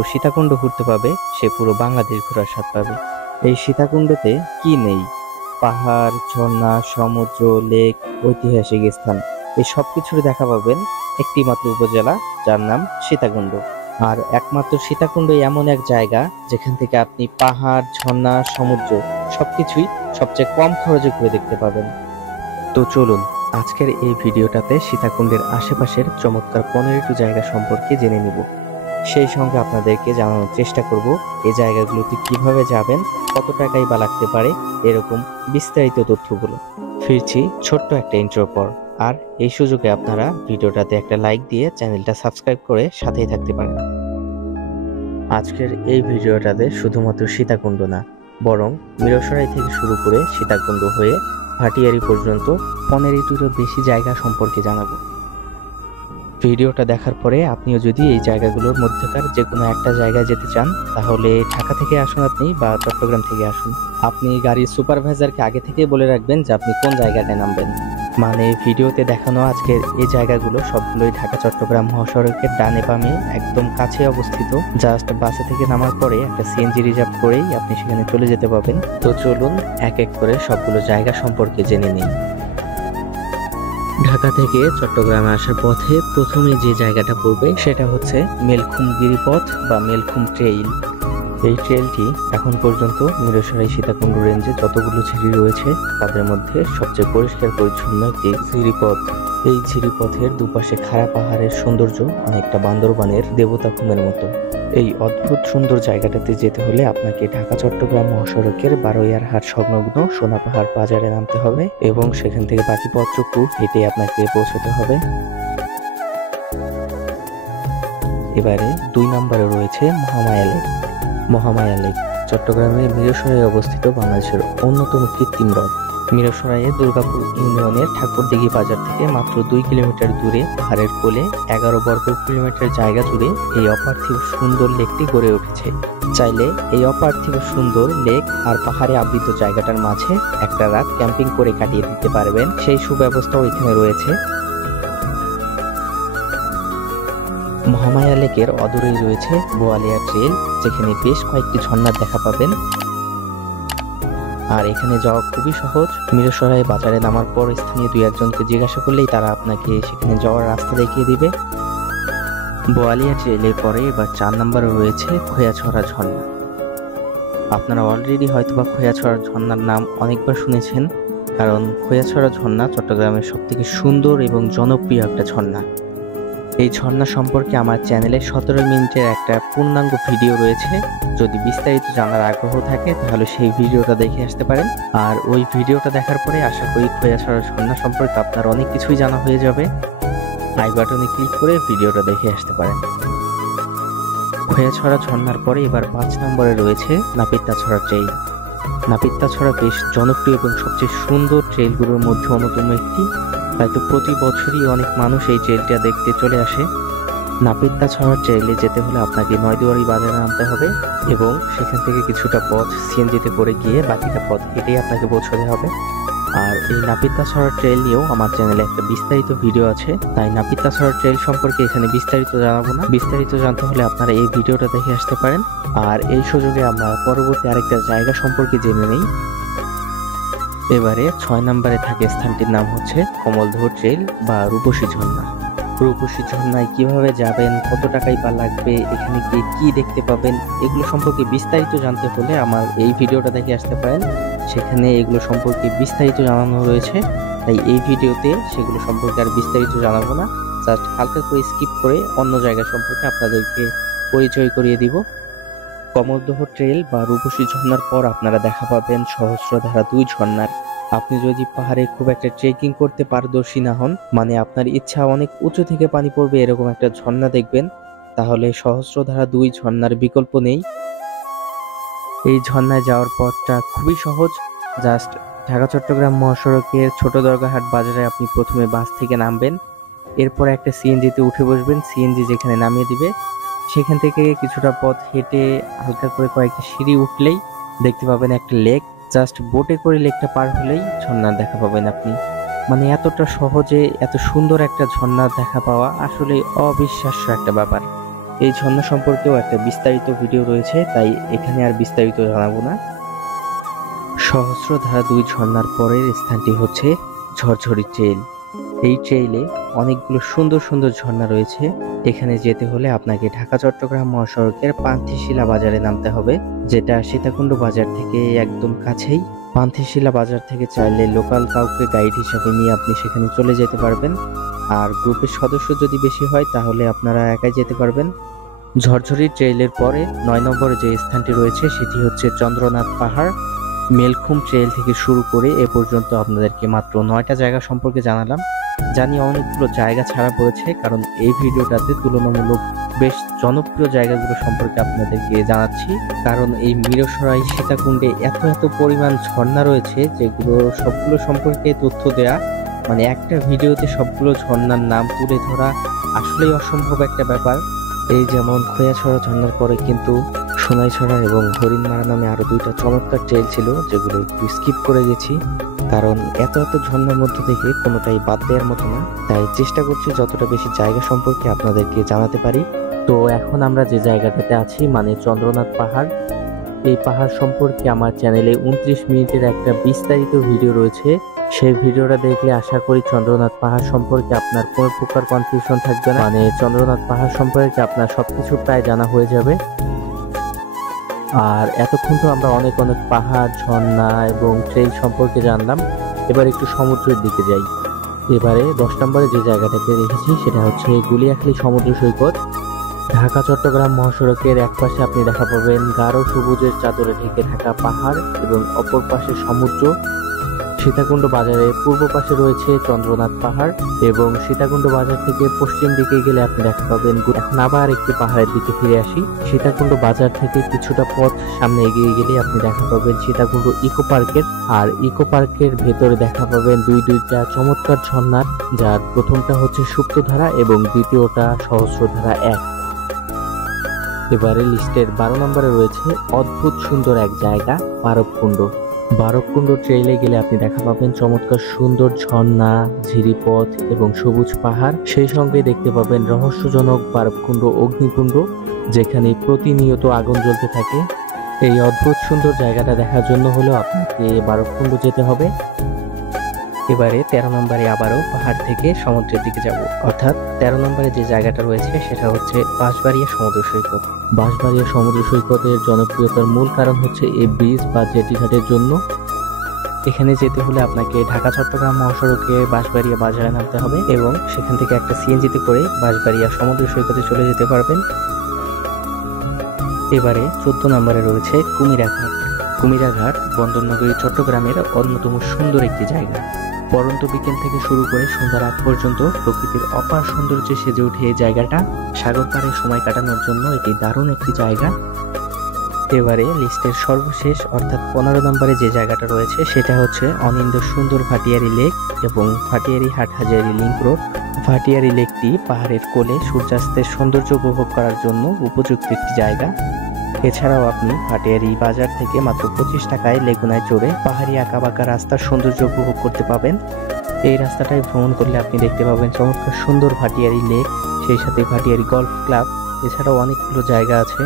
সীতাকুণ্ড ঘুরতে পাবে সে পুরো বাংলাদেশ ঘোরার স্বাদ পাবে। এই সীতাকুণ্ডতে কি নেই? পাহাড়, ঝর্ণা, সমুদ্র, লেক, ঐতিহাসিক স্থান, এই সবকিছুর দেখা পাবেন একটি মাত্র উপজেলা, যার নাম সীতাকুণ্ড। আর একমাত্র সীতাকুণ্ডই এমন এক জায়গা যেখান থেকে আপনি পাহাড়, ঝর্ণা, সমুদ্র সবকিছুই সবচেয়ে কম খরচে ঘুরে দেখতে পাবেন। তো চলুন আজকের এই ভিডিওটাতে সীতাকুণ্ডের আশেপাশের চমৎকার 15টি জায়গা সম্পর্কে জেনে নিব। সেই সঙ্গে আপনাদেরকে জানানোর চেষ্টা করব এই জায়গাগুলোতে কিভাবে যাবেন, কত টাকাই বা লাগতে পারে, এরকম বিস্তারিত তথ্যগুলো। ফিরছি ছোট্ট একটা ইন্ট্রো পর। আর এই সুযোগে আপনারা ভিডিওটাতে একটা লাইক দিয়ে চ্যানেলটা সাবস্ক্রাইব করে সাথেই থাকতে পারেন। আজকের এই ভিডিওটাতে শুধুমাত্র সীতাকুণ্ড না, বরং মিরসরাই থেকে শুরু করে সীতাকুণ্ড হয়ে ভাটিয়ারি পর্যন্ত 15টিরও বেশি জায়গা সম্পর্কে জানাবো। ভিডিওটা দেখার পরে আপনিও যদি এই জায়গাগুলোর মধ্যেকার যে কোনো একটা জায়গায় যেতে চান, তাহলে ঢাকা থেকে আসুন আপনি বা চট্টগ্রাম থেকে আসুন, আপনি গাড়ির সুপারভাইজারকে আগে থেকেই বলে রাখবেন যে আপনি কোন জায়গাটায় নামবেন। মানে ভিডিওতে দেখানো আজকের এই জায়গাগুলো সবগুলোই ঢাকা চট্টগ্রাম মহাসড়কের ডানে বামে একদম কাছে অবস্থিত। জাস্ট বাসে থেকে নামার পরে একটা সিএনজি রিজার্ভ করেই আপনি সেখানে চলে যেতে পারবেন। তো চলুন এক এক করে সবগুলো জায়গা সম্পর্কে জেনে নিই। ঢাকা থেকে চট্টগ্রামে আসার পথে প্রথমে যে জায়গাটা পড়বে সেটা হচ্ছে মেলখুম গিরিপথ বা মেলখুম ট্রেইল। এই ট্রেইলটি এখন পর্যন্ত মিরসরাই সীতাকুণ্ড রেঞ্জে যতগুলো ঝিরি রয়েছে তাদের মধ্যে সবচেয়ে পরিষ্কার পরিচ্ছন্ন একটি ঝিরিপথ। এই ঝিরিপথের দুপাশে খাড়া পাহাড়ের সৌন্দর্য অনেকটা বান্দরবানের দেবতা খুমের মতো। এই অদ্ভুত সুন্দর জায়গাটাতে যেতে হলে আপনাকে ঢাকা চট্টগ্রাম মহাসড়কের বারোয়ার হাট সংলগ্ন সোনাপাহাড় বাজারে নামতে হবে এবং সেখান থেকে বাকি পথটুকু হেঁটে আপনাকে পৌঁছতে হবে। এবারে 2 নম্বরে রয়েছে মহামায়া লেক। মহামায়া লেক চট্টগ্রামের মিরসরাইয়ে অবস্থিত বাংলাদেশের অন্যতম কৃত্রিম হ্রদ। মিরসরাইয়ে দুর্গাপুর ইউনিয়নের ঠাকুরদিঘি বাজার থেকে মাত্র 2 কিলোমিটার দূরে পাহাড়ের কোলে 11 বর্গ কিলোমিটার জায়গা জুড়ে এই অপার্থিব সুন্দর লেকটি গড়ে উঠেছে। চাইলে এই অপার্থিব সুন্দর লেক আর পাহাড়ে আবৃত জায়গাটার মাঝে একটা রাত ক্যাম্পিং করে কাটিয়ে দিতে পারবেন, সেই সুব্যবস্থাও এখানে রয়েছে। মহামায়া লেকের অদূরেই রয়েছে বোয়ালিয়া ট্রেল, যেখানে বেশ কয়েকটি ঝর্ণার দেখা পাবেন। আর এখানে যাওয়া খুবই সহজ। মিরসরাই বাজারে নামার পর স্থানীয় 2-1জনকে জিজ্ঞাসা করলেই তারা আপনাকে সেখানে যাওয়ার রাস্তা দেখিয়ে দিবে। বোয়ালিয়া ট্রেলের পরে এবার 4 নম্বরে রয়েছে খোয়াছড়া ঝর্ণা। আপনারা অলরেডি হয়তোবা খোয়াছড়া ঝর্ণার নাম অনেকবার শুনেছেন, কারণ খোয়াছড়া ঝর্ণা চট্টগ্রামের সবথেকে সুন্দর এবং জনপ্রিয় একটা ঝর্ণা। এই ঝর্ণা সম্পর্কে আমার চ্যানেলে 17 মিনিটের একটা পূর্ণাঙ্গ ভিডিও রয়েছে। যদি বিস্তারিত জানার আগ্রহ থাকে তাহলে সেই ভিডিওটা দেখে আসতে পারেন। আর ওই ভিডিওটা দেখার পরে আশা করি খোয়াছড়া ঝর্ণা সম্পর্কে আপনার অনেক কিছুই জানা হয়ে যাবে। আই বাটনে ক্লিক করে ভিডিওটা দেখে আসতে পারেন। খোয়াছড়া ঝর্ণার পরে এবার 5 নম্বরে রয়েছে নাপিতাছড়া ট্রেইল। নাপিতাছড়া বেশ জনপ্রিয় এবং সবচেয়ে সুন্দর ট্রেইলগুলোর মধ্যে অন্যতম একটি। হয়তো প্রতি বছরই অনেক মানুষ এই ট্রেইলটা দেখতে চলে আসে। নাপিতাছড়া ট্রেইলে যেতে হলে আপনাকে নয়দুয়ারি বাজারে নামতে হবে এবং সেখান থেকে কিছুটা পথ সিএনজিতে করে গিয়ে বাকিটা পথ হেঁটেই আপনাকে পৌঁছতে হবে। আর এই নাপিতাছড়া ট্রেইল নিয়েও আমার চ্যানেলে একটা বিস্তারিত ভিডিও আছে, তাই নাপিতাছড়া ট্রেইল সম্পর্কে এখানে বিস্তারিত জানাবো না। বিস্তারিত জানতে হলে আপনারা এই ভিডিওটা দেখে আসতে পারেন। আর এই সুযোগে আমরা পরবর্তী আরেকটা জায়গা সম্পর্কে জেনে নেই। এবারে 6 নম্বরে থাকে স্থানটির নাম হচ্ছে কমলদহ ট্রেইল বা রূপসী ঝর্ণা। রূপসী ঝর্ণায় কিভাবে যাবেন, কত টাকাই বা লাগবে, এখানে গিয়ে কি দেখতে পাবেন, এগুলো সম্পর্কে বিস্তারিত জানতে হলে আমার এই ভিডিওটা দেখে আসতে পারেন। সেখানে এগুলো সম্পর্কে বিস্তারিত জানানো রয়েছে, তাই এই ভিডিওতে সেগুলো সম্পর্কে আর বিস্তারিত জানাবো না। জাস্ট হালকা করে স্কিপ করে অন্য জায়গা সম্পর্কে আপনাদেরকে পরিচয় করিয়ে দিব। কমলদহ ট্রেইল বা রূপসী ঝর্ণার পর আপনারা দেখা পাবেন সহস্রধারা 2 ঝর্ণার। আপনি যদি পাহাড়ে খুব একটা ট্রেকিং করতে পারদর্শী না হন, মানে আপনার ইচ্ছা অনেক উঁচু থেকে পানি পড়বে এরকম একটা ঝর্ণা দেখবেন, তাহলে সহস্রধারা 2 ঝর্ণার বিকল্প নেই। এই ঝর্ণায় যাওয়ার পথটা খুবই সহজ। জাস্ট ঢাকা চট্টগ্রাম মহাসড়কের ছোট দরগাহাট বাজারে আপনি প্রথমে বাস থেকে নামবেন, এরপর একটা সিএনজিতে উঠে বসবেন, সিএনজি যেখানে নামিয়ে দিবে সেখান থেকে কিছুটা পথ হেঁটে হালকা করে কয়েকটা সিঁড়ি উঠলেই দেখতে পাবেন একটা লেক। জাস্ট বোটে করে লেকটা পার হলেই ঝর্ণার দেখা পাবেন আপনি। মানে এতটা সহজে এত সুন্দর একটা ঝর্ণার দেখা পাওয়া আসলে অবিশ্বাস্য একটা ব্যাপার। এই ঝর্ণা সম্পর্কেও একটা বিস্তারিত ভিডিও রয়েছে, তাই এখানে আর বিস্তারিত জানাবো না। সহস্রধারা 2 ঝর্ণার পরের স্থানটি হচ্ছে ঝরঝরি ট্রেইল। এই ট্রেইলে অনেকগুলো সুন্দর সুন্দর ঝর্ণা রয়েছে। এখানে যেতে হলে আপনাকে ঢাকা চট্টগ্রাম মহাসড়কের পান্থিশিলা বাজারে নামতে হবে, যেটা সীতাকুণ্ড বাজার থেকে একদম কাছেই। পান্থিশিলা বাজার থেকে চাইলে লোকাল কাউকে গাইড হিসাবে নিয়ে আপনি সেখানে চলে যেতে পারবেন, আর গ্রুপের সদস্য যদি বেশি হয় তাহলে আপনারা একাই যেতে পারবেন। ঝরঝরি ট্রেইলের পরে 9 নম্বরে যে স্থানটি রয়েছে সেটি হচ্ছে চন্দ্রনাথ পাহাড়। মেলখুম ট্রেইল থেকে শুরু করে এ পর্যন্ত আপনাদেরকে মাত্র 9টা জায়গা সম্পর্কে জানালাম। জানি অনেকগুলো জায়গা ছাড়া পড়েছে, কারণ এই ভিডিওটাতে তুলনামূলক বেশ জনপ্রিয় জায়গাগুলো সম্পর্কে আপনাদেরকে জানাচ্ছি। কারণ এই মিরসরাই সীতাকুণ্ডে এত পরিমাণ ঝর্ণা রয়েছে, যেগুলো সবগুলো সম্পর্কে তথ্য দেয়া মানে একটা ভিডিওতে সবগুলো ঝর্ণার নাম তুলে ধরা আসলেই অসম্ভব একটা ব্যাপার। এই যেমন খোয়াছড়া ঝর্ণার পরে কিন্তু সোনাইছড়া এবং হরিণমারা নামে আরো 2টা চমৎকার ট্রেইল ছিল, যেগুলো একটু স্কিপ করে গেছি, কারণ এত ঝর্ণার মধ্য থেকে কোনোটাই বাদ দেওয়ার মতো না। তাই চেষ্টা করছি যতটা বেশি জায়গা সম্পর্কে আপনাদেরকে জানাতে পারি। তো এখন আমরা যে জায়গাটাতে আছি মানে চন্দ্রনাথ পাহাড়। এই পাহাড় সম্পর্কে আমার চ্যানেলে 29 মিনিটের একটা বিস্তারিত ভিডিও রয়েছে। সেই ভিডিওটা দেখলে আশা করি চন্দ্রনাথ পাহাড় সম্পর্কে আপনার কোনো প্রকার কনফিউশন থাকবে না, মানে চন্দ্রনাথ পাহাড় সম্পর্কে আপনার সবকিছু প্রায় জানা হয়ে যাবে। আর এতক্ষণ তো আমরা অনেক পাহাড়, ঝর্ণা এবং ট্রেইল সম্পর্কে জানলাম। এবার একটু সমুদ্রের দিকে যাই। এবারে 10 নম্বরে যে জায়গাটাকে রেখেছি সেটা হচ্ছে গুলিয়াখালী সমুদ্র সৈকত। ঢাকা চট্টগ্রাম মহাসড়কের এক পাশে আপনি দেখা পাবেন গাঢ় সবুজের চাদরে ঢেকে থাকা পাহাড় এবং অপর পাশে সমুদ্র। সীতাকুণ্ড বাজারের পূর্ব পাশে রয়েছে চন্দ্রনাথ পাহাড়, এবং সীতাকুণ্ড বাজার থেকে পশ্চিম দিকে গেলে আপনি দেখা পাবেন। এখন আবার একটি পাহাড়ের দিকে ফিরে আসি। সীতাকুণ্ড বাজার থেকে কিছুটা পথ সামনে এগিয়ে গেলে আপনি দেখা পাবেন সীতাকুণ্ড ইকো পার্কের, আর ইকো পার্কের ভেতরে দেখা পাবেন দুইটা চমৎকার ঝর্ণার, যার প্রথমটা হচ্ছে সুপ্তধারা এবং দ্বিতীয়টা সহস্রধারা 1। এবারে লিস্টের 12 নম্বরে রয়েছে অদ্ভুত সুন্দর এক জায়গা, বারবকুণ্ড। বারবকুণ্ড ট্রেইলে গেলে আপনি দেখা পাবেন চমৎকার সুন্দর ঝর্ণা, ঝিরিপথ এবং সবুজ পাহাড়। সেই সঙ্গে দেখতে পাবেন রহস্যজনক বারবকুণ্ড অগ্নিকুণ্ড, যেখানে প্রতিনিয়ত আগুন জ্বলতে থাকে। এই অদ্ভুত সুন্দর জায়গাটা দেখার জন্য হলেও আপনাকে বারবকুণ্ড যেতে হবে। এবারে 13 নম্বরে আবারও পাহাড় থেকে সমুদ্রের দিকে যাব, অর্থাৎ 13 নম্বরে যে জায়গাটা রয়েছে সেটা হচ্ছে বাঁশবাড়িয়া সমুদ্র সৈকত। বাঁশবাড়িয়া সমুদ্র সৈকতের জনপ্রিয়তার মূল কারণ হচ্ছে এই ব্রিজ বা জেটি ঘাটের জন্য। এখানে যেতে হলে আপনাকে ঢাকা চট্টগ্রাম মহাসড়কে বাঁশবাড়িয়া বাজারে নামতে হবে এবং সেখান থেকে একটা সিএনজিতে করে বাঁশবাড়িয়া সমুদ্র সৈকতে চলে যেতে পারবেন। এবারে 14 নম্বরে রয়েছে কুমিরাঘাট। কুমিরাঘাট বন্দরনগরী চট্টগ্রামের অন্যতম সুন্দর একটি জায়গা। পরন্ত বিকেল থেকে শুরু করে সন্ধ্যার আগ পর্যন্ত প্রকৃতির অপার সৌন্দর্যে সেজে ওঠে এই জায়গাটা। সাগর পাড়ে সময় কাটানোর জন্য এটি দারুণ একটি জায়গা। এবারে লিস্টের সর্বশেষ অর্থাৎ 15 নম্বরে যে জায়গাটা রয়েছে সেটা হচ্ছে অনিন্দ্য সুন্দর ভাটিয়ারি লেক এবং ভাটিয়ারি হাটহাজারী লিংক রোড। ভাটিয়ারি লেকটি পাহাড়ের কোলে সূর্যাস্তের সৌন্দর্য উপভোগ করার জন্য উপযুক্ত একটি জায়গা। এছাড়াও আপনি ভাটিয়ারি বাজার থেকে মাত্র 25 টাকায় লেগুনায় চড়ে পাহাড়ি আঁকাবাঁকা রাস্তার সৌন্দর্য উপভোগ করতে পাবেন। এই রাস্তাটায় ভ্রমণ করলে আপনি দেখতে পাবেন চমৎকার সুন্দর ভাটিয়ারি লেক, সেই সাথে ভাটিয়ারি গলফ ক্লাব, এছাড়াও অনেকগুলো জায়গা আছে।